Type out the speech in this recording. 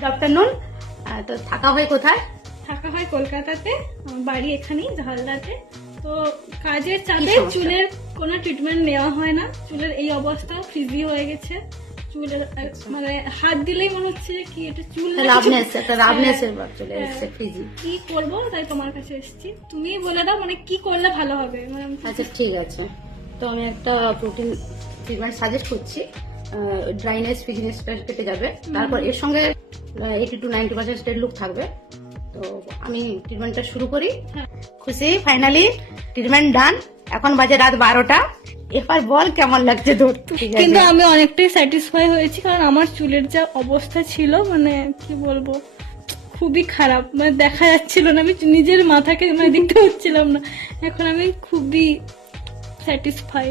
Good afternoon. তো থাকা হয় কোথায়? থাকা হয় কলকাতাতে, আমার বাড়ি এখানেই ঝালদাতে। তো কাজের চাপে সমস্যা? চুলের কোনো ট্রিটমেন্ট নেওয়া হয় না, চুলের এই অবস্থা, ফ্রিজি হয়ে গেছে চুলের, মানে হাত দিলেই মনে হচ্ছে যে কি এটা চুল না রাবনেস, কিছু। একটা রাবনেসের হ্যাঁ, চলে এসেছে, ফ্রিজি। কি করবো তাই তোমার কাছে এসেছি, তুমি বলে দাও মানে কি করলে ভালো হবে। মানে আচ্ছা ঠিক আছে, তো আমি একটা প্রোটিন ট্রিটমেন্ট সাজেস্ট করছি। ড্রাইনেস ফ্রিজিনেসটা কেটে যাবে, তারপর এর সঙ্গে 80 to 90% স্টেট লুক থাকবে। তো আমি ট্রিটমেন্টটা শুরু করি। হ্যাঁ। খুশি? ফাইনালি ট্রিটমেন্ট ডান। এখন বাজে রাত 12টা। এবার বল কেমন লাগছে তোর? ঠিক আছে। কিন্তু আমি অনেকটাই স্যাটিসফাই হয়েছি, কারণ আমার চুলের যা অবস্থা ছিল, মানে কি বলবো, খুবই খারাপ, মানে দেখা যাচ্ছিল না, আমি নিজের মাথাকে মানে দেখতে হচ্ছিলাম না। এখন আমি খুবই স্যাটিসফাই।